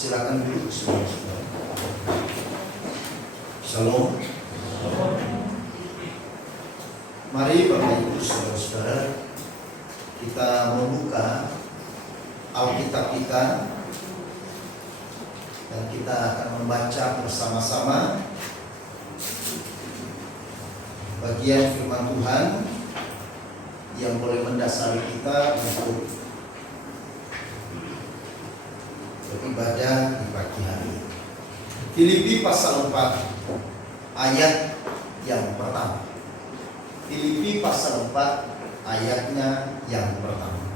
Silakan duduk saudara-saudara. Shalom. Mari Bapak Ibu saudara-saudara, kita membuka Alkitab kita dan kita akan membaca bersama-sama bagian firman Tuhan yang boleh mendasari kita untuk beribadah di pagi hari. Filipi pasal 4 ayat yang pertama. Filipi pasal 4 ayatnya yang pertama.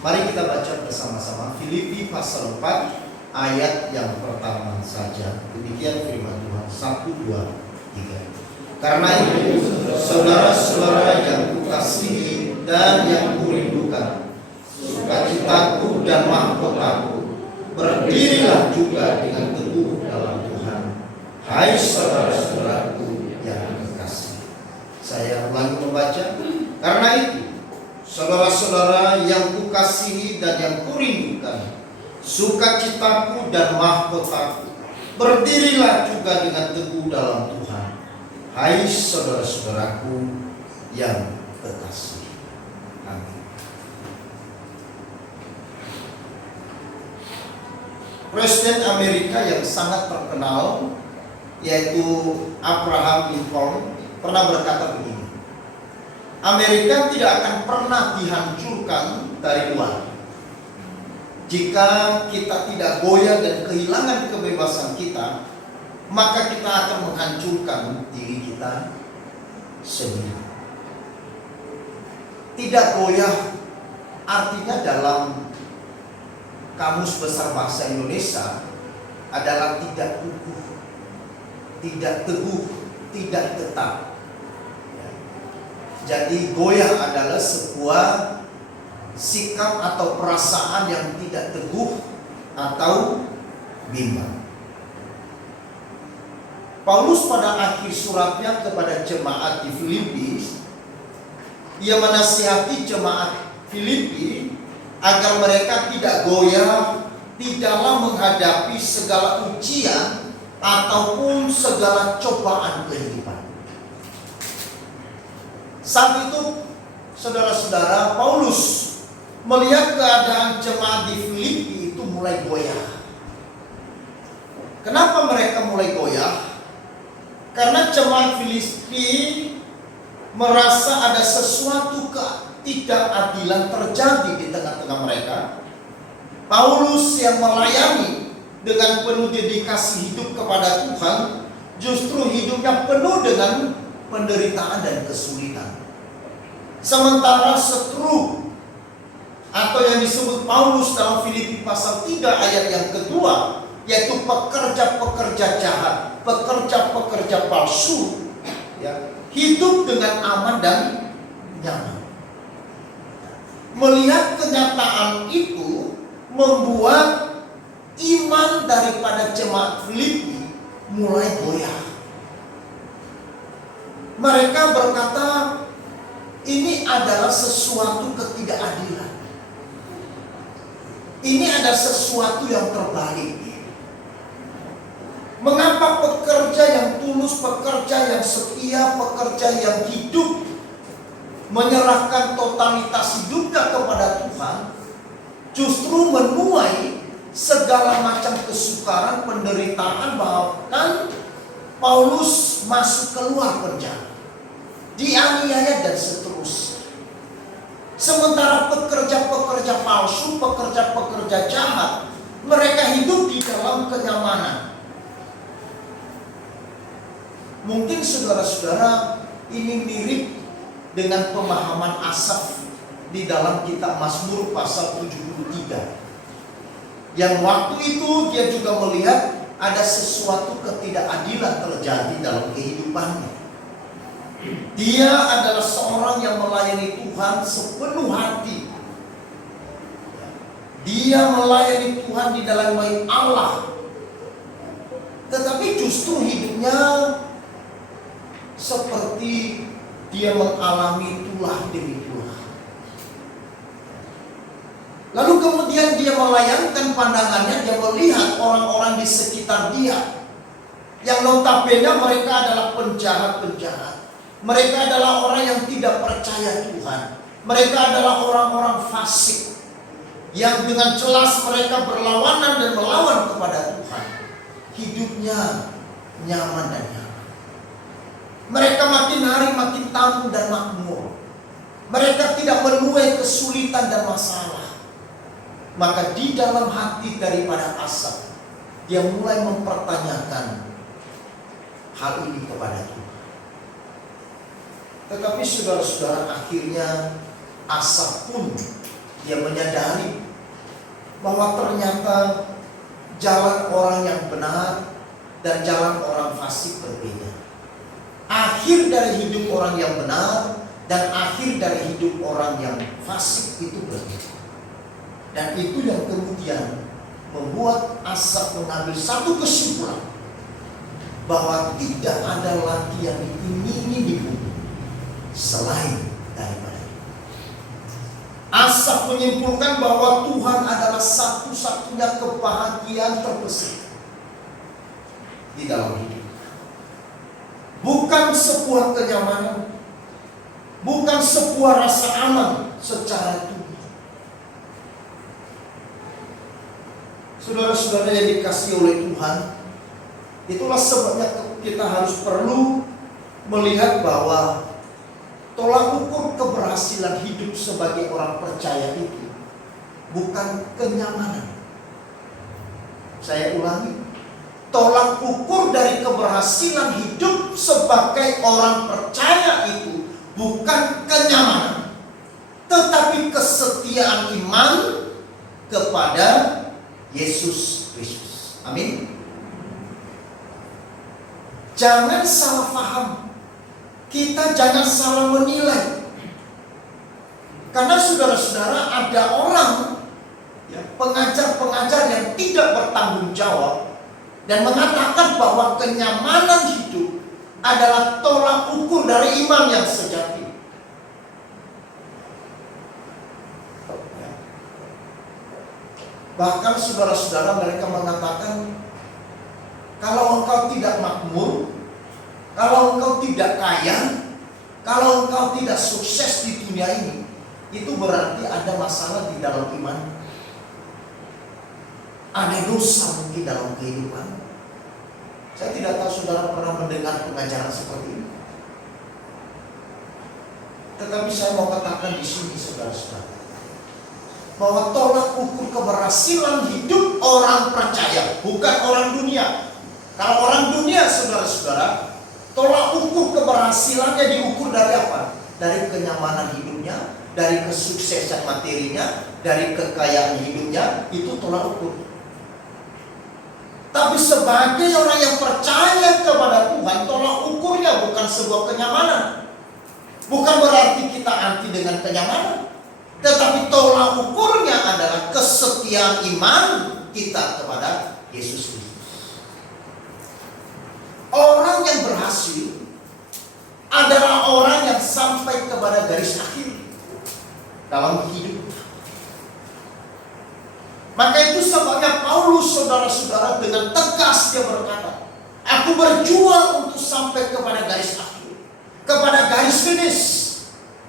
Mari kita baca bersama-sama Filipi pasal 4 ayat yang pertama saja. Demikian firman Tuhan. 1, 2, 3. Karena itu saudara-saudara yang kukasihi dan yang kurindukan, sukacitaku dan mahkotaku, berdirilah juga dengan teguh dalam Tuhan, hai saudara-saudaraku yang kekasih. Saya ulangi membaca. Karena itu saudara-saudara yang kukasihi dan yang kurindukan, sukacitaku dan mahkotaku, berdirilah juga dengan teguh dalam Tuhan, hai saudara-saudaraku yang kekasih. Amin. Presiden Amerika yang sangat terkenal, yaitu Abraham Lincoln, pernah berkata begini: Amerika tidak akan pernah dihancurkan dari luar. Jika kita tidak goyah dan kehilangan kebebasan kita, maka kita akan menghancurkan diri kita sendiri. Tidak goyah artinya dalam Kamus Besar Bahasa Indonesia adalah tidak kukuh, tidak teguh, tidak tetap. Jadi goyah adalah sebuah sikap atau perasaan yang tidak teguh atau bimbang. Paulus pada akhir suratnya kepada jemaat di Filipi, ia menasihati jemaat Filipi agar mereka tidak goyah di dalam menghadapi segala ujian ataupun segala cobaan kehidupan. Saat itu, saudara-saudara, Paulus melihat keadaan jemaat di Filipi itu mulai goyah. Kenapa mereka mulai goyah? Karena jemaat Filipi merasa ada sesuatu ketidakadilan terjadi di tengah-tengah mereka. Paulus yang melayani dengan penuh dedikasi hidup kepada Tuhan, justru hidupnya penuh dengan penderitaan dan kesulitan. Sementara seteru atau yang disebut Paulus dalam Filipi pasal 3 ayat yang kedua, yaitu pekerja-pekerja jahat, pekerja-pekerja palsu, ya, hidup dengan aman dan nyaman. Melihat kenyataan itu membuat iman daripada jemaat Filipi mulai goyah. Mereka berkata, ini adalah sesuatu ketidakadilan. Ini ada sesuatu yang terbalik. Mengapa pekerja yang tulus, pekerja yang setia, pekerja yang hidup menyerahkan totalitas hidupnya kepada Tuhan, justru menuai segala macam kesukaran, penderitaan, bahkan Paulus masuk keluar penjara, dianiaya dan seterusnya. Sementara pekerja-pekerja palsu, pekerja-pekerja jahat, mereka hidup di dalam kenyamanan. Mungkin saudara-saudara ini mirip dengan pemahaman Asaf di dalam kitab Mazmur pasal 73. Yang waktu itu dia juga melihat ada sesuatu ketidakadilan terjadi dalam kehidupannya. Dia adalah seorang yang melayani Tuhan sepenuh hati. Dia melayani Tuhan di dalam baik Allah. Tetapi justru hidupnya seperti dia mengalami tulah demi tulah. Lalu kemudian dia melayangkan pandangannya, dia melihat orang-orang di sekitar dia, yang notabene mereka adalah penjahat-penjahat. Mereka adalah orang yang tidak percaya Tuhan. Mereka adalah orang-orang fasik, yang dengan jelas mereka berlawanan dan melawan kepada Tuhan. Hidupnya nyaman dan nyaman. Mereka makin hari makin tangguh dan makmur. Mereka tidak menuai kesulitan dan masalah. Maka di dalam hati daripada Asaf, dia mulai mempertanyakan hal ini kepada Tuhan. Tetapi saudara-saudara, akhirnya Asaf pun dia menyadari bahwa ternyata jalan orang yang benar dan jalan orang fasik berbeda. Akhir dari hidup orang yang benar dan akhir dari hidup orang yang fasik itu berbeda. Dan itu yang kemudian membuat Asaf mengambil satu kesimpulan, bahwa tidak ada lagi yang diingini di bumi selain daripada itu. Asaf menyimpulkan bahwa Tuhan adalah satu-satunya kebahagiaan terbesar di dalam hidup. Bukan sebuah kenyamanan, bukan sebuah rasa aman secara tubuh. Saudara-saudara yang dikasihi oleh Tuhan, itulah sebabnya kita harus perlu melihat bahwa tolak ukur keberhasilan hidup sebagai orang percaya itu bukan kenyamanan. Saya ulangi, tolak ukur dari keberhasilan hidup sebagai orang percaya itu bukan kenyamanan, tetapi kesetiaan iman kepada Yesus Kristus. Amin. Jangan salah paham. Kita jangan salah menilai. Karena saudara-saudara, ada orang, pengajar-pengajar yang tidak bertanggung jawab dan mengatakan bahwa kenyamanan hidup adalah tolak ukur dari iman yang sejati. Bahkan saudara-saudara, mereka mengatakan, kalau engkau tidak makmur, kalau engkau tidak kaya, kalau engkau tidak sukses di dunia ini, itu berarti ada masalah di dalam iman. Ada dosa mungkin dalam kehidupan. Saya tidak tahu saudara pernah mendengar pengajaran seperti ini. Tetapi saya mau katakan di sini, saudara-saudara, bahwa tolak ukur keberhasilan hidup orang percaya, bukan orang dunia. Kalau orang dunia, saudara-saudara, tolak ukur keberhasilannya diukur dari apa? Dari kenyamanan hidupnya, dari kesuksesan materinya, dari kekayaan hidupnya, itu tolak ukur. Tapi sebagai orang yang percaya kepada Tuhan, tolak ukurnya bukan sebuah kenyamanan. Bukan berarti kita anti dengan kenyamanan, tetapi tolak ukurnya adalah kesetiaan iman kita kepada Yesus Kristus. Orang yang berhasil adalah orang yang sampai kepada garis akhir dalam hidup. Maka itu sebabnya Paulus, saudara-saudara, dengan tegas dia berkata, aku berjuang untuk sampai kepada garis akhir, kepada garis finish.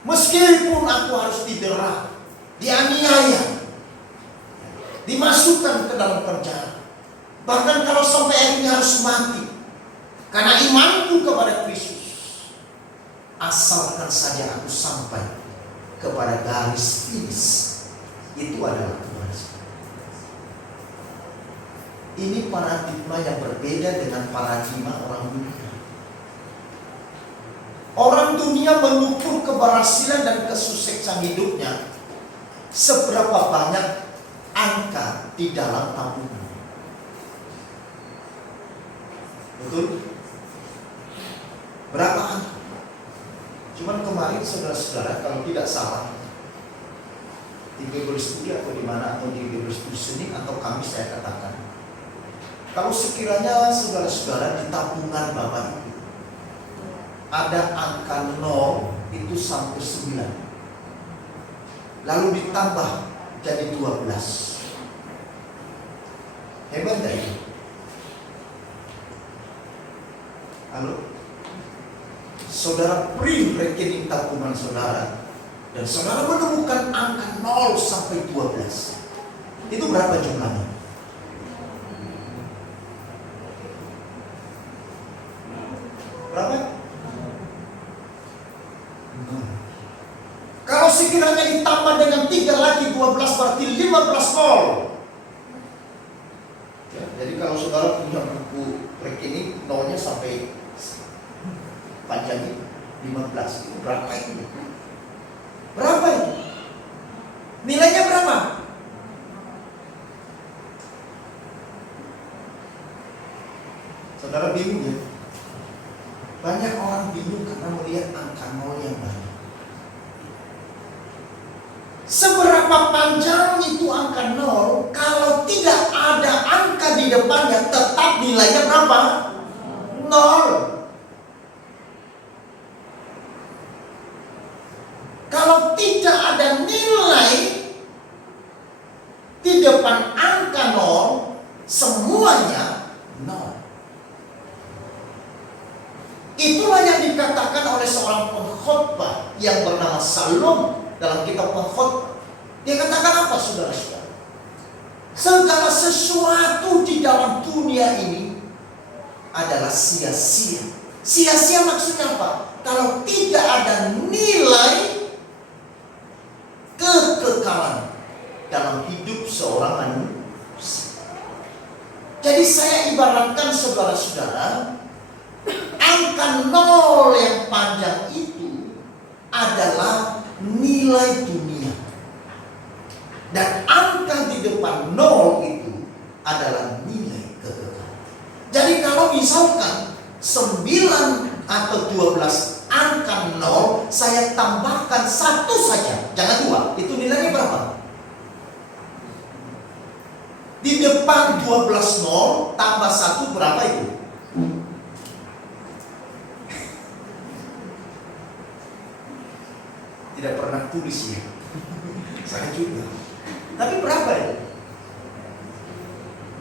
Meskipun aku harus didera, dianiaya, dimasukkan ke dalam penjara, bahkan kalau sampai akhirnya harus mati, karena imanku kepada Kristus, asalkan saja aku sampai kepada garis finish. Itu adalah keberhasilan. Ini paradigma yang berbeda dengan paradigma orang dunia. Orang dunia mengukur keberhasilan dan kesuksesan hidupnya seberapa banyak angka di dalam tabungan. Betul? Berapa angka? Cuman kemarin saudara-saudara, kalau tidak salah, di Bible Study atau di mana, atau di Bible Study Senin atau Kamis saya katakan, kalau sekiranya saudara-saudara di tabungan Bapak Ibu ada angka 0 itu sampai 9, lalu ditambah jadi 12. Hebat gak itu? Halo? Saudara print rekening tabungan saudara, dan saudara menemukan angka 0 sampai 12. Itu berapa jumlahnya? Berapa? Kalau sekiranya ditambah dengan 3 lagi 12 berarti 15 nol. Ya, jadi kalau saudara punya buku rekening nolnya sampai panjangnya 15, itu berapa itu? Berapa itu? Nilainya berapa? Saudara bingung ya? Banyak orang bingung karena melihat angka nol yang banyak. Seberapa panjang itu angka nol, kalau tidak ada angka di depannya, tetap nilainya berapa? Nol. Kalau tidak ada nilai di depan angka nol, semuanya nol. Itulah yang dikatakan oleh seorang pengkhotbah yang bernama Salom dalam kitab pengkhotbah. Dia katakan apa, saudara-saudara? Segala sesuatu di dalam dunia ini adalah sia-sia. Sia-sia maksudnya apa? Kalau tidak ada nilai kekekalan dalam hidup seorang manusia. Jadi saya ibaratkan, saudara-saudara, angka nol yang panjang itu adalah nilai dunia, dan angka di depan nol itu adalah nilai kekekalan. Jadi kalau misalkan 9 atau 12 angka nol, saya tambahkan 1 saja, jangan 2, itu nilainya berapa? Di depan 12 nol tambah 1 berapa itu? Tidak pernah tulis ya. Saya juga. Tapi berapa ya?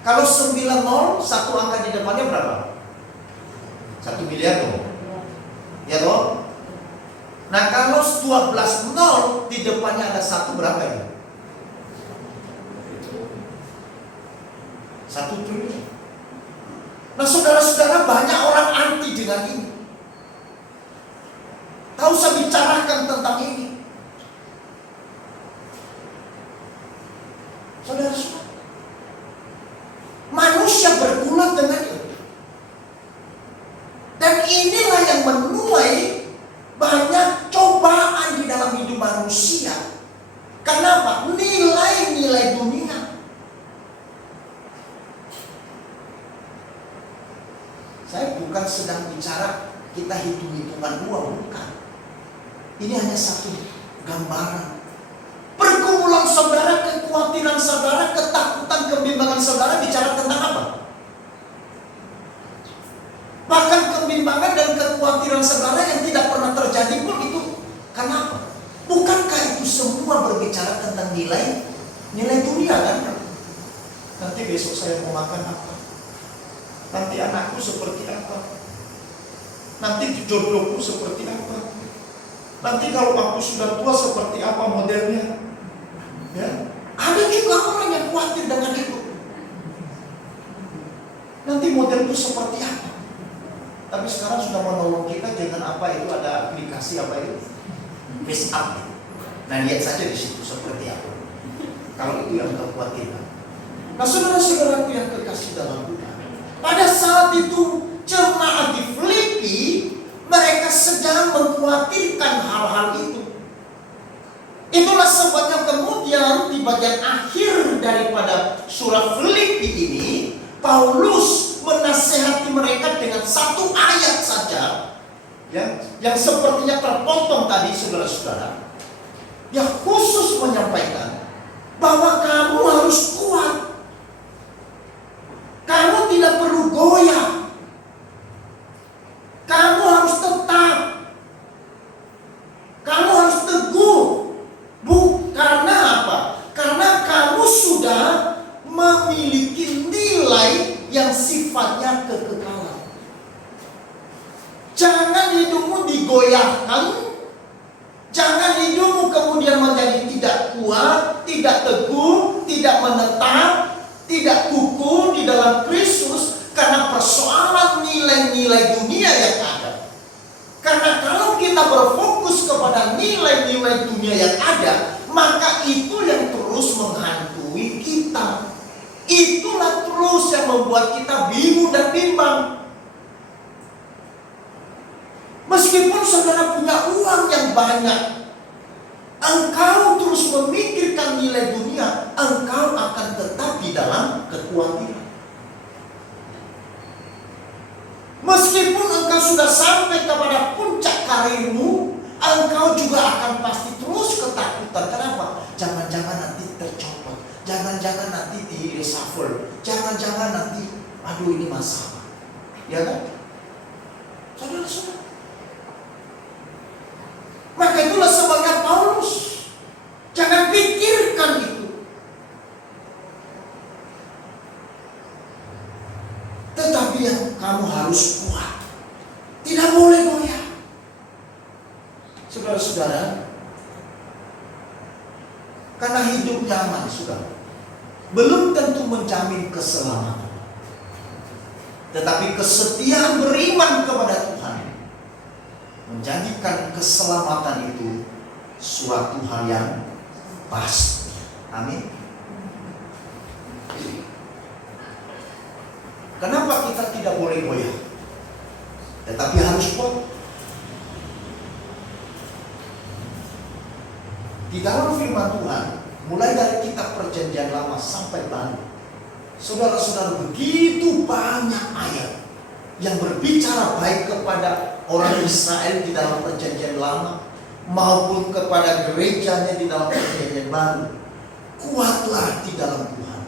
Kalau 9 nol, 1 angka di depannya berapa? 1 miliar dong. Ya toh? Nah kalau 12 nol di depannya ada 1 berapa ya? 1 triliun. Nah saudara-saudara, banyak orang anti dengan ini. Tak usah bicarakan tentang ini. Saudara-saudara, manusia bergulat dengan itu. Dan inilah yang menuai banyak cobaan di dalam hidup manusia. Kenapa? Nilai-nilai dunia. Saya bukan sedang bicara kita hitung-hitungan uang, bukan. Ini hanya satu gambaran. Pergumulan saudara, kekhawatiran saudara, ketakutan, kebimbangan saudara bicara tentang apa? Bahkan kebimbangan dan kekhawatiran saudara yang tidak pernah terjadi pun itu kenapa? Bukankah itu semua berbicara tentang nilai dunia kan? Nanti besok saya mau makan apa? Nanti anakku seperti apa? Nanti jodohku seperti apa? Nanti kalau aku sudah tua seperti apa modelnya? Ya, ada juga orang yang khawatir dengan itu. Nanti modelku seperti apa? Tapi sekarang sudah menolong kita dengan apa itu, ada aplikasi apa itu? Face up. Nah lihat saja di situ seperti apa. Kalau itu yang terkhawatirkan. Nah saudara-saudaraku yang kekasih dalam Tuhan, pada saat itu jemaat di Filipi, mereka sedang mengkhawatirkan hal-hal itu. Itulah sebabnya kemudian di bagian akhir daripada surat Filipi ini, Paulus menasehati mereka dengan 1 ayat saja, ya, yang sepertinya terpotong tadi, saudara-saudara, yang khusus menyampaikan bahwa kamu harus kuat. Kamu tidak perlu goyah. Kamu harus tetap. Kamu harus teguh. Karena apa? Karena memiliki nilai yang sifatnya kekekalan. Jangan hidupmu digoyahkan. Jangan hidupmu kemudian menjadi tidak kuat, tidak teguh, tidak menetap, tidak kukuh di dalam Kristus karena persoalan nilai-nilai dunia yang ada. Karena kalau kita berfokus kepada nilai-nilai dunia yang ada, maka itu yang terus menghantui kita. Itulah terus yang membuat kita bingung dan bimbang. Meskipun saudara punya uang yang banyak, engkau terus memikirkan nilai dunia, engkau akan tetap di dalam kekhawatiran. Meskipun engkau sudah sampai kepada puncak karirmu, engkau juga akan pasti terus ketakutan. Kenapa? Jangan-jangan nanti tercopot, jangan-jangan nanti di reshuffle, jangan-jangan nanti, aduh ini masalah. Ya kan? Saudara-saudara. Maka itulah sebabnya Paulus, jangan pikirkan itu. Tetapi yang kamu harus kuat, tidak boleh goyah. Saudara-saudara, karena hidup nyaman, saudara, belum tentu menjamin keselamatan. Tetapi kesetiaan beriman kepada Tuhan menjadikan keselamatan itu suatu hal yang pasti. Amin. Kenapa kita tidak boleh goyah? Tetapi harus kuat. Di dalam firman Tuhan, mulai dari kitab Perjanjian Lama sampai Baru, saudara-saudara, begitu banyak ayat yang berbicara baik kepada orang Israel di dalam Perjanjian Lama maupun kepada gerejanya di dalam Perjanjian Baru. Kuatlah di dalam Tuhan,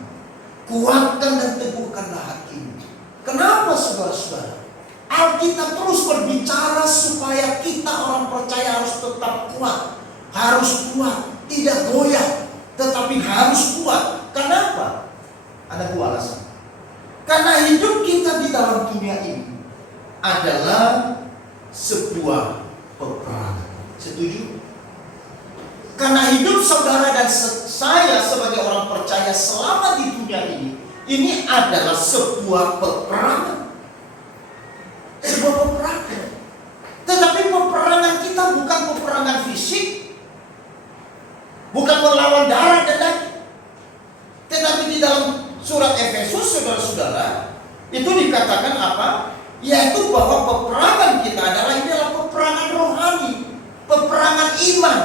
kuatkan dan teguhkanlah hatimu. Kenapa saudara-saudara? Alkitab terus berbicara supaya kita orang percaya harus tetap kuat, harus kuat, tidak goyah, tetapi harus kuat. Kenapa? Ada dua alasan. Karena hidup kita di dalam dunia ini adalah sebuah peperangan. Setuju? Karena hidup saudara dan saya sebagai orang percaya selama di dunia ini adalah sebuah peperangan. Sebuah peperangan. Tetapi peperangan kita bukan peperangan fisik, bukan melawan darah dan daging. Tetapi di dalam surat Efesus, saudara-saudara, itu dikatakan apa? Yaitu bahwa peperangan kita adalah peperangan rohani, peperangan iman.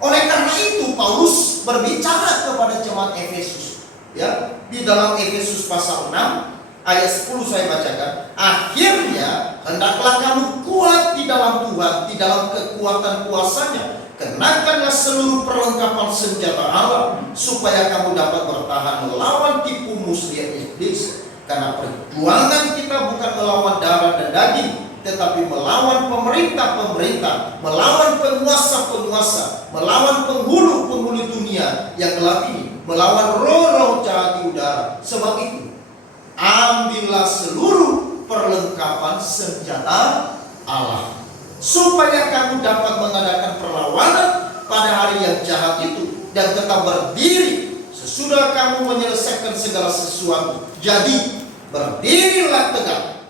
Oleh karena itu Paulus berbicara kepada jemaat Efesus, ya, di dalam Efesus pasal 6 ayat 10 saya bacakan. Akhirnya hendaklah kamu kuat di dalam Tuhan, di dalam kekuatan kuasanya. Kenakanlah seluruh perlengkapan senjata Allah, supaya kamu dapat bertahan melawan tipu muslihat iblis. Karena perjuangan kita bukan melawan darah dan daging, tetapi melawan pemerintah-pemerintah, melawan penguasa-penguasa, melawan penghulu-penghulu dunia yang gelap ini, melawan roh-roh jahat di udara. Sebab itu, ambillah seluruh perlengkapan senjata Allah, supaya kamu dapat mengadakan perlawanan pada hari yang jahat itu dan tetap berdiri sesudah kamu menyelesaikan segala sesuatu. Jadi berdirilah tegak,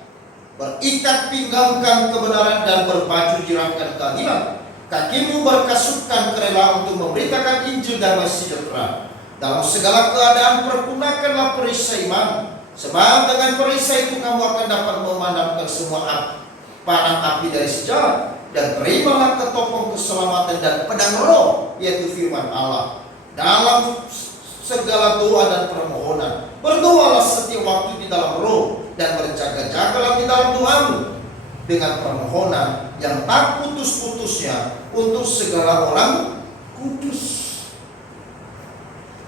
berikat pinggangkan kebenaran dan berbaju jeramkan keadilan. Kakimu berkasutkan kerelaan untuk memberitakan Injil damai sejahtera. Dalam segala keadaan pergunakanlah perisai iman, sebab dengan perisai itu kamu akan dapat memadamkan semua panah api dari sejarah. Dan terimalah ketopong keselamatan dan pedang roh, yaitu firman Allah. Dalam segala doa dan permohonan, berdoalah setiap waktu di dalam roh, dan berjaga-jagalah di dalam doamu dengan permohonan yang tak putus-putusnya untuk segala orang kudus.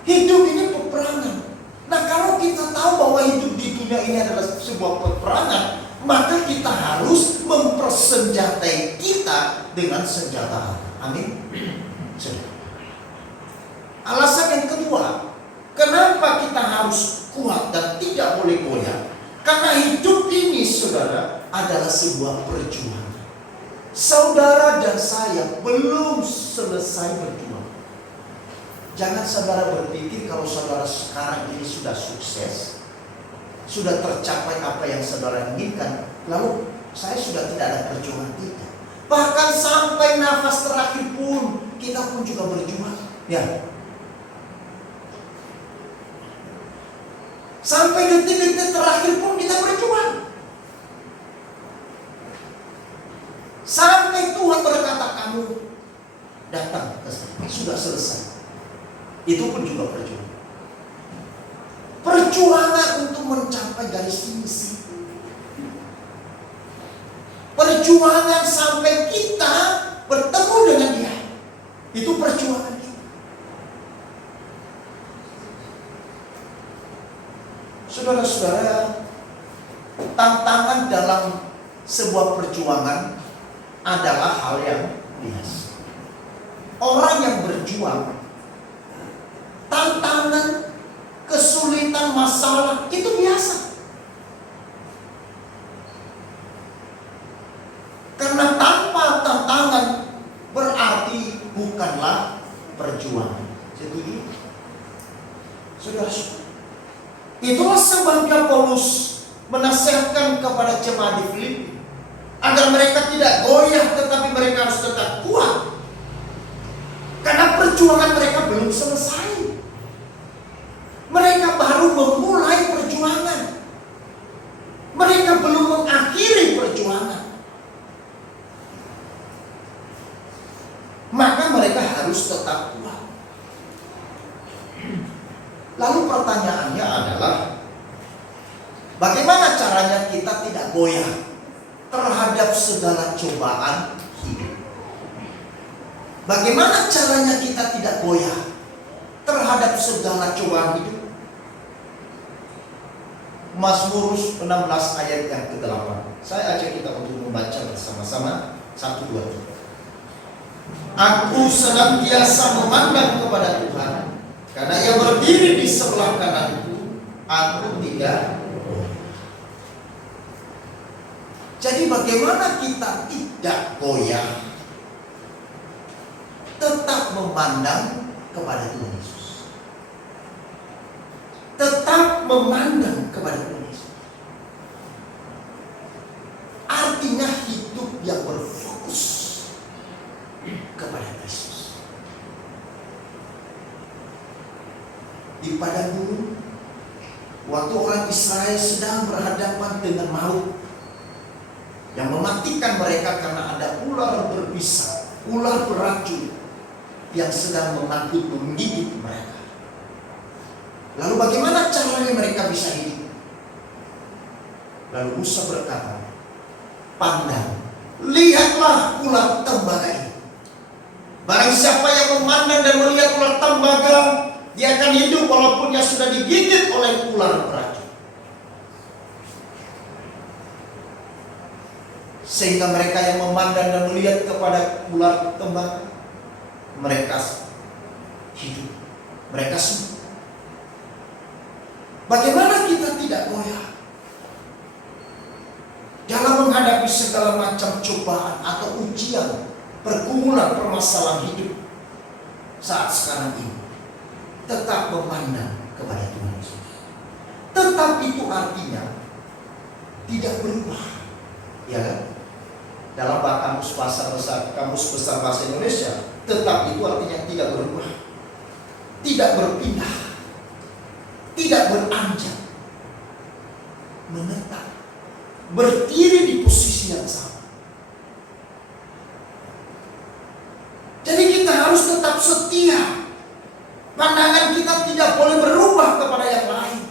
Hidup ini peperangan. Nah, kalau kita tahu bahwa hidup di dunia ini adalah sebuah peperangan, maka kita harus mempersenjatai kita dengan senjata. Amin. Alasan yang kedua, kenapa kita harus harus kuat dan tidak boleh goyah. Karena hidup ini, saudara, adalah sebuah perjuangan. Saudara dan saya belum selesai berjuang. Jangan saudara berpikir kalau saudara sekarang ini sudah sukses, sudah tercapai apa yang saudara inginkan, lalu saya sudah tidak ada perjuangan. Tidak. Bahkan sampai nafas terakhir pun kita pun juga berjuang. Ya. Sampai detik-detik terakhir pun kita berjuang. Sampai Tuhan berkata kamu datang ke sana, sudah selesai. Itu pun juga perjuangan. Perjuangan untuk mencapai garis finish. Perjuangan sampai kita bertemu dengan Dia. Itu perjuangan kita. Saudara-saudara, tantangan dalam sebuah perjuangan adalah hal yang biasa. Orang yang berjuang, tantangan, kesulitan, masalah itu biasa. Karena tanpa tantangan berarti bukanlah perjuangan. Setuju? Saudara-saudara, itulah sebabnya Paulus menasihatkan kepada jemaat di Filipi agar mereka tidak goyah, tetapi mereka harus tetap kuat. Karena perjuangan mereka belum selesai. Mereka baru memulai perjuangan. Mereka belum mengakhiri perjuangan. Maka mereka harus tetap kuat. Lalu pertanyaannya adalah, bagaimana caranya kita tidak goyah terhadap segala cobaan hidup? Bagaimana caranya kita tidak goyah terhadap segala cobaan hidup? Mazmur 16 ayat yang ke-8. Saya ajak kita untuk membaca bersama-sama. 1, 2, 3. Aku senantiasa memandang kepada Tuhan, karena Ia berdiri di sebelah kananku, aku tidak. Jadi bagaimana kita tidak goyah, tetap memandang kepada Tuhan Yesus. Tetap memandang kepada Tuhan Yesus. Artinya hidup yang berfokus kepada Kristus. Di padang gurun, waktu orang Israel sedang berhadapan dengan maut yang mematikan mereka karena ada ular berbisa, ular beracun yang sedang menakut menggigit mereka. Lalu bagaimana caranya mereka bisa hidup? Lalu Musa berkata, pandang, lihatlah ular tembaga ini. Barang siapa yang memandang dan melihat ular tembaga, dia akan hidup walaupun dia sudah digigit oleh ular beracun. Sehingga mereka yang memandang dan melihat kepada ular tembaga, mereka hidup, mereka sembuh. Bagaimana kita tidak goyah dalam menghadapi segala macam cobaan atau ujian, pergumulan, permasalahan hidup saat sekarang ini? Tetap memandang kepada Tuhan Yesus. Tetap itu artinya tidak berubah, ya kan? Dalam kamus besar bahasa Indonesia, tetap itu artinya tidak berubah, tidak berpindah, tidak beranjak, menetap, berdiri di posisi yang sama. Jadi kita harus tetap setia. Pandangan kita tidak boleh berubah kepada yang lain.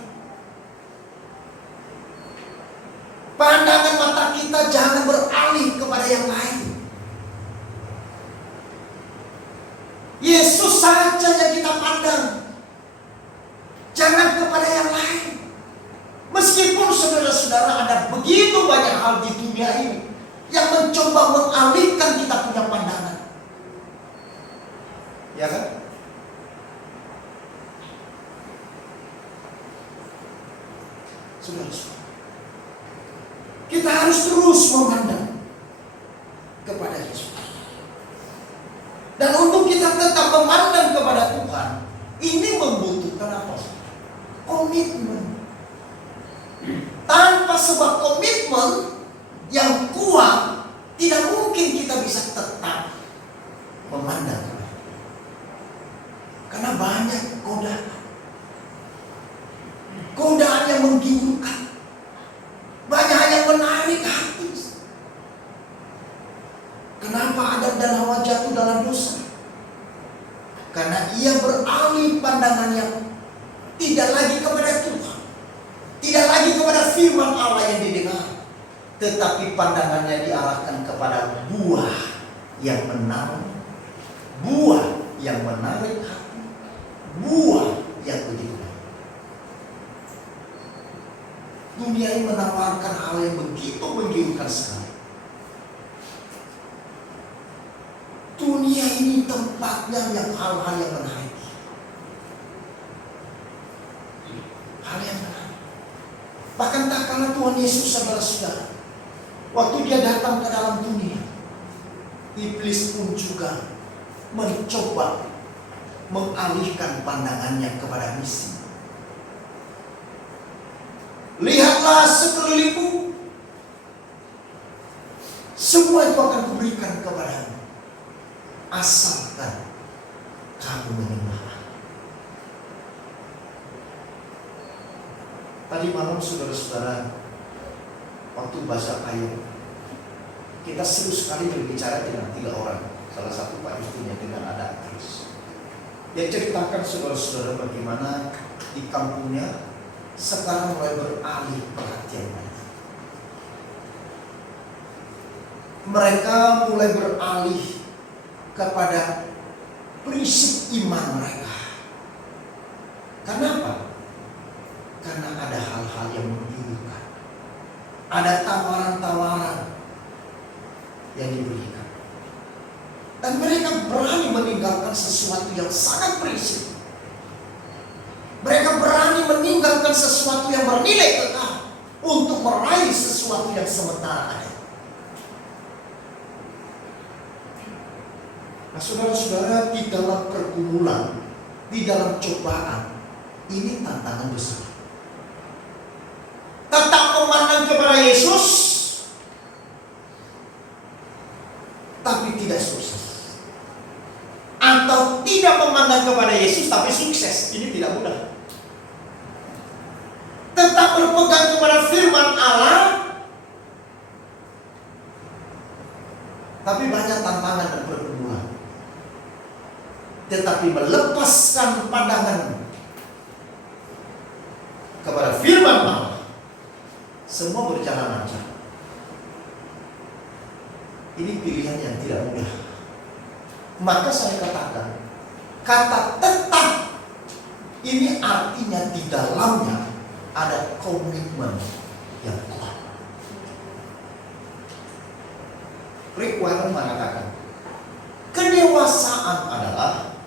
Pandangan mata kita jangan beralih kepada yang lain. Yesus saja yang kita pandang, jangan kepada yang lain. Meskipun saudara-saudara ada begitu banyak hal di dunia ini yang mencoba mengalihkan kita punya pandangan, ya kan? Saudara-saudara, kita harus terus memandang kepada Yesus. Dan untuk kita tetap memandang kepada Tuhan, ini membutuhkan apa? Komitmen. Tanpa sebuah komitmen yang kuat, tidak mungkin kita bisa tetap memandang kepada Tuhan. Karena banyak godaan. Godaan yang menggiurkan. Banyak yang menarik hati. Kenapa Adam dan Hawa jatuh dalam dosa? Karena ia beralih pandangannya tidak lagi kepada Tuhan, tidak lagi kepada firman Allah yang didengar, tetapi pandangannya diarahkan kepada buah yang menarik, buah yang menarik hati, buah yang begitu. Dunia ini menawarkan hal yang begitu menggiurkan sekali. Dunia ini tempatnya yang hal-hal yang menarik. Hal yang menarik. Bahkan tak kalah Tuhan Yesus, saudara-saudara, waktu dia datang ke dalam dunia, iblis pun juga mencoba mengalihkan pandangannya kepada misi. Lihatlah sekelilingmu, semua itu akan kuberikan kepadamu, asalkan kamu menyembah. Tadi malam saudara-saudara, waktu bahasa Ayub, kita seru sekali berbicara dengan 3 orang. Salah satu Pak istrinya dengan ada aktris. Dia ceritakan saudara-saudara bagaimana di kampungnya sekarang mulai beralih perhatian. Mereka mulai beralih kepada prinsip iman mereka. Kenapa? Karena ada hal-hal yang menggiurkan. Ada tawaran-tawaran yang diberikan. Dan mereka berani meninggalkan sesuatu yang sangat prinsip. Mereka berani meninggalkan sesuatu yang bernilai kekal untuk meraih sesuatu yang sementara ada. Nah, saudara-saudara, di dalam pergumulan, di dalam cobaan, ini tantangan besar. Tetap memandang kepada Yesus, tapi tidak sukses. Atau tidak memandang kepada Yesus, tapi sukses. Ini tidak mudah. Tetap berpegang kepada firman Allah, tapi banyak tantangan dan pergumulan. Tetapi melepaskan pandangan kepada firman Allah, semua berjalan lancar. Ini pilihan yang tidak mudah. Maka saya katakan, kata tetap ini artinya di dalamnya ada komitmen yang kuat. Rick Warren mengatakan, kedewasaan adalah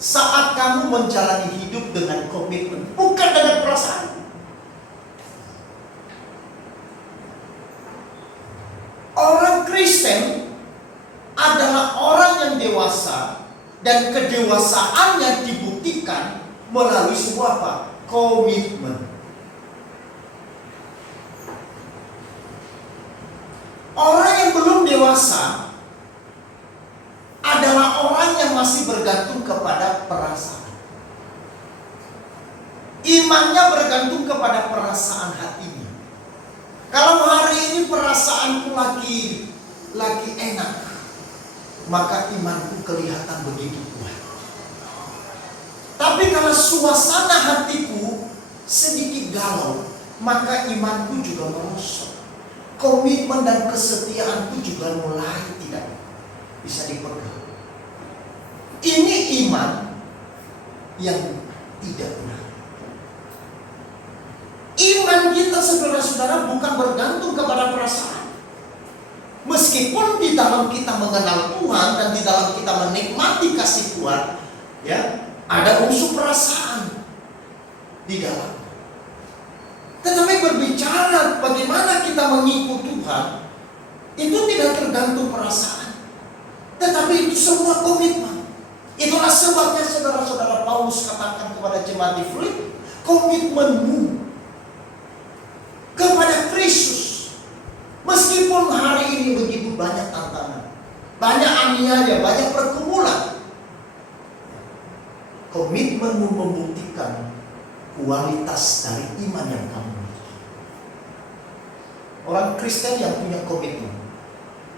saat kamu menjalani hidup dengan komitmen, bukan dengan perasaan. Orang Kristen adalah orang yang dewasa, dan kedewasaannya dibuktikan melalui sebuah apa? Komitmen. Orang yang belum dewasa adalah orang yang masih bergantung kepada perasaan. Imannya bergantung kepada perasaan hatinya. Kalau hari ini perasaanku lagi enak, maka imanku kelihatan begitu kuat. Tapi kalau suasana hatiku sedikit galau, maka imanku juga merosot. Komitmen dan kesetiaanku juga mulai tidak bisa dipegang. Ini iman yang tidak benar. Iman kita, saudara-saudara, bukan bergantung kepada perasaan. Meskipun di dalam kita mengenal Tuhan dan di dalam kita menikmati kasih Tuhan, ya, ada unsur perasaan di dalam. Tetapi berbeda kita mengikut Tuhan, itu tidak tergantung perasaan, tetapi itu semua komitmen. Itulah sebabnya saudara-saudara Paulus katakan kepada jemaat di Filipi, komitmenmu kepada Kristus, meskipun hari ini begitu banyak tantangan, banyak aniaya, banyak pergumulan, komitmenmu membuktikan kualitas dari iman yang kamu miliki. Orang Kristen yang punya komitmen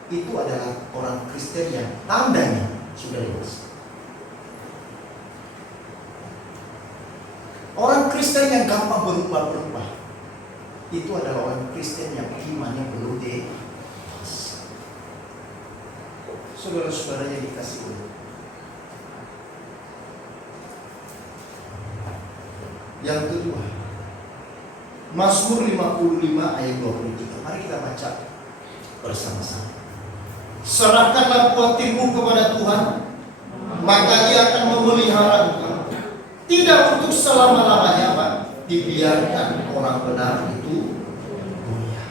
itu adalah orang Kristen yang tandanya sudah dewasa. Orang Kristen yang gampang berubah-ubah itu adalah orang Kristen yang imannya belum dewasa. Saudara-saudara yang dikasihi Allah, yang kedua, Mazmur 55 ayat 23. Mari kita baca bersama-sama. Serahkanlah khawatirmu kepada Tuhan, maka Ia akan memelihara engkau. Tidak untuk selama-lamanya, Pak, dibiarkan orang benar itu goyah.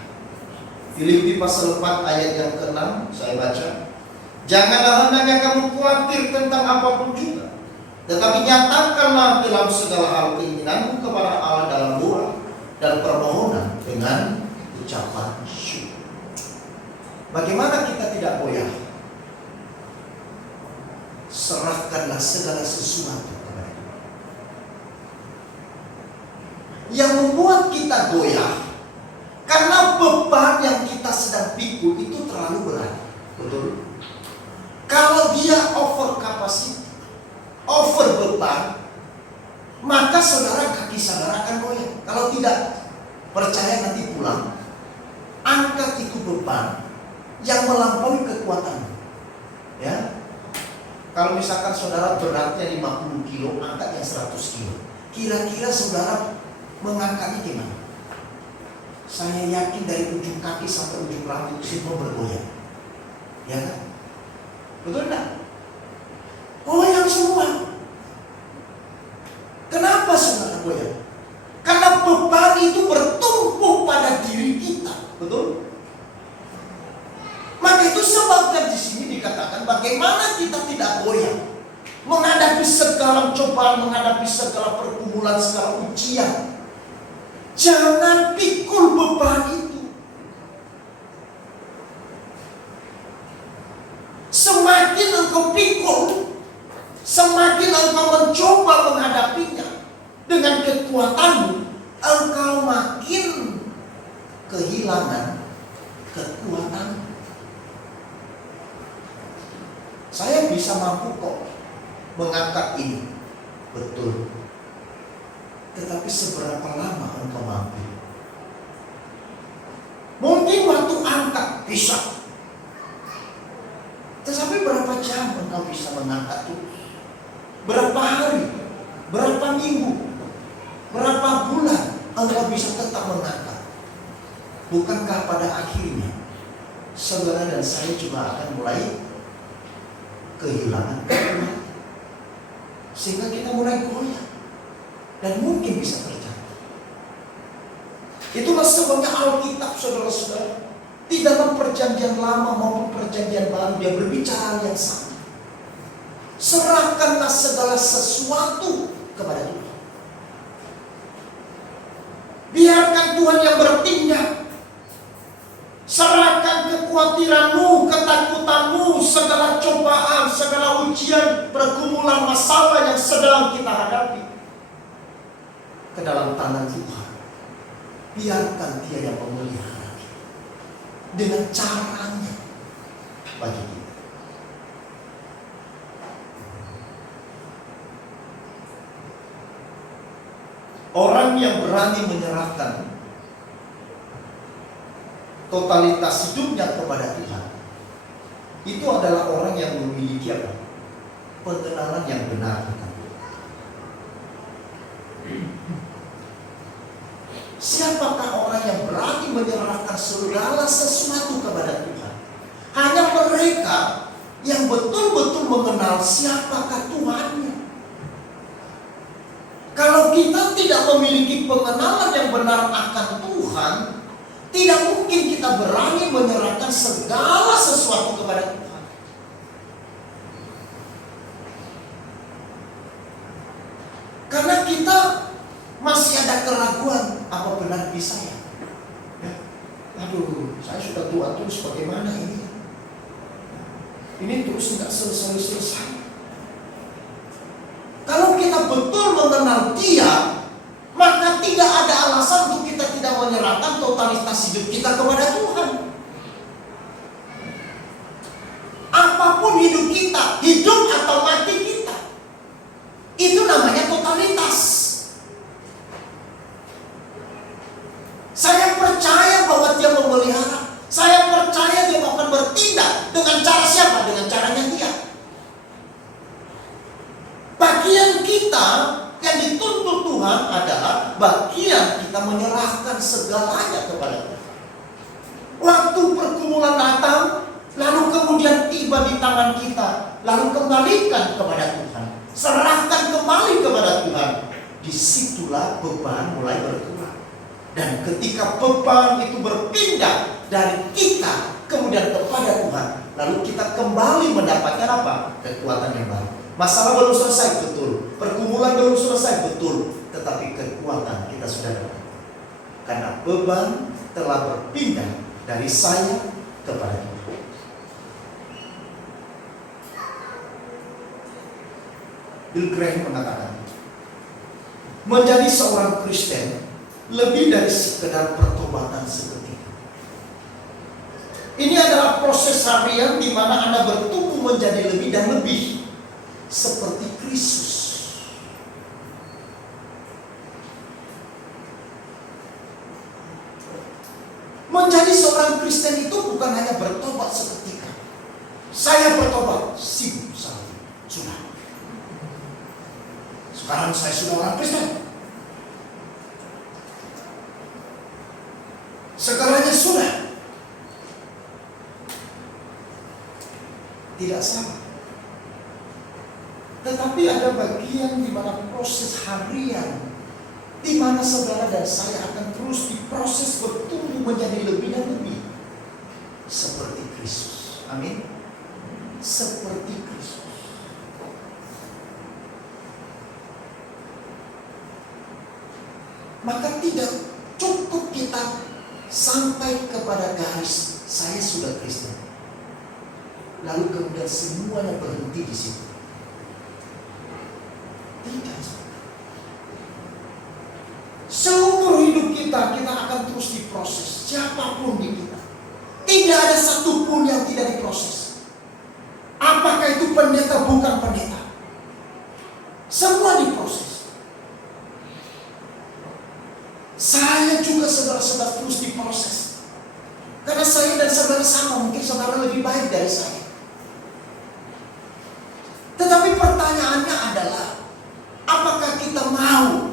Filipi pasal 4 ayat yang ke-6 saya baca. Janganlah hendaknya kamu khawatir tentang apapun juga, tetapi nyatakanlah dalam segala hal keinginanmu kepada Allah dalam doa dan permohonan dengan ucapan syukur. Bagaimana kita tidak goyah? Serahkanlah segala sesuatu kepada Dia. Yang membuat kita goyah karena beban yang kita sedang pikul itu terlalu berat. Betul? Kalau dia over capacity, over beban, maka kaki saudara akan goyah. Kalau tidak percaya, nanti pulang, angkat itu beban yang melampaui kekuatan. Ya, kalau misalkan saudara beratnya 50 kilo, angkat yang 100 kilo. Kira-kira saudara mengangkatnya gimana? Saya yakin dari ujung kaki sampai ujung rambut semua bergoyang. Ya kan? Betul enggak? Goyang semua. Kenapa saudara goyang? Karena beban itu bertumpuk pada diri kita. Betul? Maka itu sebabnya di sini dikatakan bagaimana kita tidak goyang menghadapi segala cobaan, menghadapi segala pergumulan, segala ujian. Jangan pikul beban itu. Semakin engkau pikul, semakin engkau mencoba menghadapinya dengan kekuatanmu, engkau makin kehilangan kekuatan. Saya bisa mampu kok mengangkat ini, betul. Tetapi seberapa lama engkau mampu? Mungkin waktu angkat bisa, tetapi berapa jam engkau bisa mengangkat itu? Berapa hari? Berapa minggu? Berapa bulan engkau bisa tetap mengangkat? Bukankah pada akhirnya saudara dan saya juga akan mulai kehilangan kekuatan, sehingga kita mulai goyah dan mungkin bisa terjadi. Itulah sebabnya Alkitab, saudara-saudara, di dalam perjanjian lama maupun perjanjian baru, dia berbicara yang sama. Serahkanlah segala sesuatu kepada Tuhan. Biarkan Tuhan yang bertindak. Serahkan kekhawatiranmu, ketakutanmu, segala cobaan, segala ujian, pergumulan, masalah yang sedang kita hadapi ke dalam tangan Tuhan. Biarkan Dia yang memelihara kita dengan caranya bagi kita. Orang yang berani menyerahkan totalitas hidupnya kepada Tuhan, itu adalah orang yang memiliki apa? Pengenalan yang benar tentang Tuhan. Siapakah orang yang berani menyerahkan segala sesuatu kepada Tuhan? Hanya mereka yang betul-betul mengenal siapakah Tuhannya. Kalau kita tidak memiliki pengenalan yang benar akan Tuhan, Tidak mungkin kita berani menyerahkan segala sesuatu kepada Tuhan. Karena kita masih ada keraguan, apa benar bisa ya? Aduh, saya sudah tua terus, bagaimana ini? Ini terus tidak selesai-selesai. Kalau kita betul mengenal Dia, maka tidak ada alasan untuk kita tidak menyerahkan totalitas hidup kita kepada Tuhan. Apapun hidup kita, hidup atau mati kita, itu namanya totalitas. Saya percaya bahwa Dia memelihara. Saya percaya Dia akan bertindak. Dengan cara siapa? Dengan caranya Dia. Bagian kita yang dituntut Tuhan adalah bagian kita menyerahkan segalanya kepada Tuhan. Waktu pergumulan datang, lalu kemudian tiba di tangan kita, lalu kembalikan kepada Tuhan. Serahkan kembali kepada Tuhan. Disitulah beban mulai berkurang. Dan ketika beban itu berpindah dari kita kemudian kepada Tuhan, lalu kita kembali mendapatkan apa? Kekuatan yang baru. Masalah belum selesai, betul. Pergumulan belum selesai, betul. Tetapi kekuatan kita sudah dapat. Karena beban telah berpindah dari saya kepada Tuhan. Bill Graham mengatakan, menjadi seorang Kristen lebih dari sekedar pertobatan seketika. Ini adalah proses harian di mana Anda bertumbuh menjadi lebih dan lebih seperti Kristus. Menjadi seorang Kristen itu bukan hanya bertobat seketika. Saya bertobat, sibuk saya sudah. Sekarang saya sudah orang Kristen. Segalanya sudah. Tidak sama. Tetapi ada bagian di mana proses harian, di mana saudara dan saya akan terus diproses bertumbuh menjadi lebih dan lebih seperti Kristus. Amin. Seperti Kristus. Maka tidak cukup kita sampai kepada garis saya sudah Kristen, lalu kemudian semuanya berhenti di situ. Tidak. Seumur hidup kita akan terus diproses. Siapapun di kita, tidak ada satupun yang tidak diproses. Apakah itu pendeta bukan pendeta, semua diproses. Saya juga saudara-saudara terus diproses. Karena saya dan saudara sama, mungkin saudara lebih baik dari saya. Tetapi pertanyaannya adalah, apakah kita mau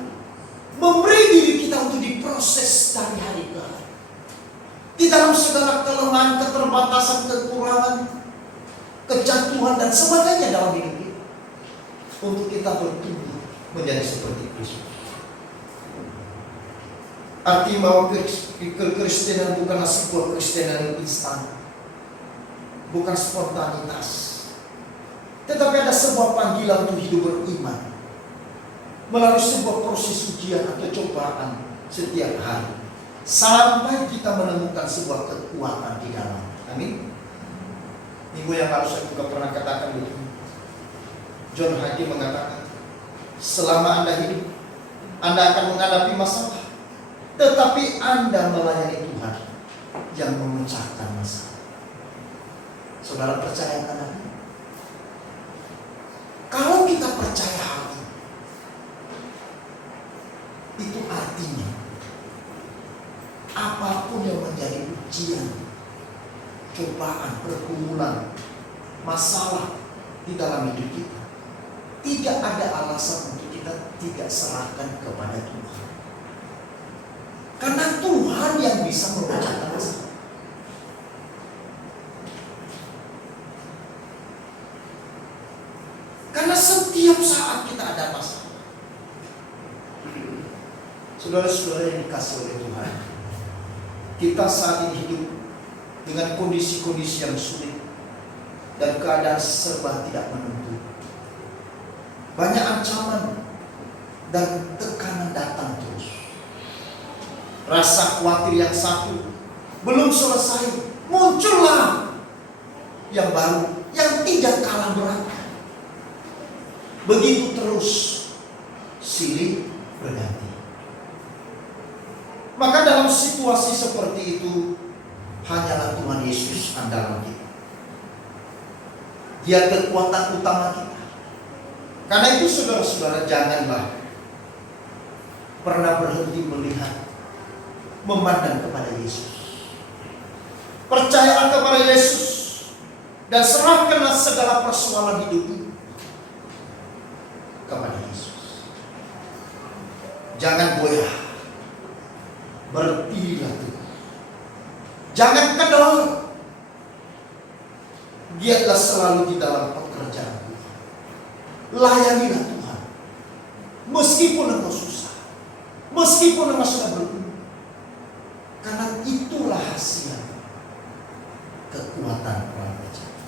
memberi diri kita untuk diproses dari hari ke hari? Di dalam segala kelemahan, keterbatasan, kekurangan, kejatuhan dan sebagainya dalam hidup kita, untuk kita bertumbuh menjadi seperti Kristus. Arti bahwa kekristenan bukanlah sebuah kristenan yang instan, bukan spontanitas, tetapi ada sebuah panggilan untuk hidup beriman melalui sebuah proses ujian atau cobaan setiap hari, sampai kita menemukan sebuah kekuatan di dalam. Amin. Minggu yang lalu saya juga pernah katakan begini. John Hagee mengatakan, selama Anda hidup, Anda akan menghadapi masalah, tetapi Anda melayani Tuhan yang memecahkan masalah. Saudara percaya kan? Kalau kita percaya hal itu artinya apapun yang menjadi ujian, cobaan, pergumulan, masalah di dalam hidup kita, tidak ada alasan untuk kita tidak serahkan kepada Tuhan. Karena Tuhan yang bisa memecahkan masalah. Karena setiap saat kita ada masalah. Saudara-saudara yang dikasih oleh Tuhan, Kita saat ini hidup dengan kondisi-kondisi yang sulit dan keadaan serba tidak menentu. Banyak ancaman dan tekanan datang terus. Rasa khawatir yang satu belum selesai, muncullah yang baru, yang tidak kalah berat. Begitu terus silih berganti. Maka dalam situasi seperti itu, hanyalah Tuhan Yesus andalan kita. Dia kekuatan utama kita. Karena itu saudara-saudara, janganlah pernah berhenti melihat, memandang kepada Yesus. Percayalah kepada Yesus dan serahkanlah segala persoalan hidupmu kepada Yesus. Jangan goyah, berdirilah teguh. Jangan kendor. Giatlah selalu di dalam pekerjaan Tuhan. Layanilah Tuhan. Meskipun engkau susah, meskipun engkau sudah berguna. Karena itulah hasil kekuatan orang percaya.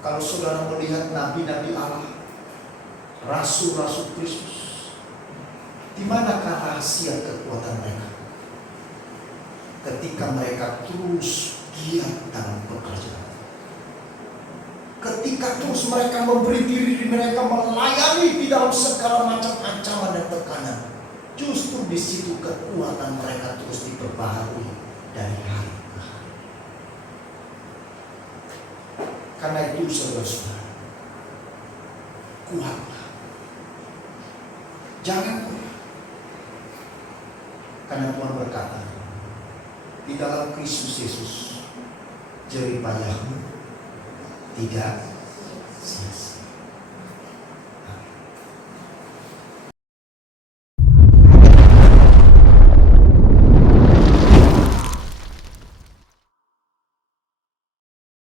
Kalau saudara melihat nabi-nabi Allah, rasul-rasul Kristus, di manakah rahasia kekuatan mereka? Ketika mereka terus giat dalam pekerjaan. Ketika terus mereka memberi diri mereka melayani di dalam segala macam ancaman dan tekanan. Justru di situ kekuatan mereka terus diperbaharui dari hari ke hari. Karena itu saudara-saudara, kuatlah. Jangan goyah. Karena Tuhan berkata, di dalam Kristus Yesus jerih payahmu tidak sia-sia.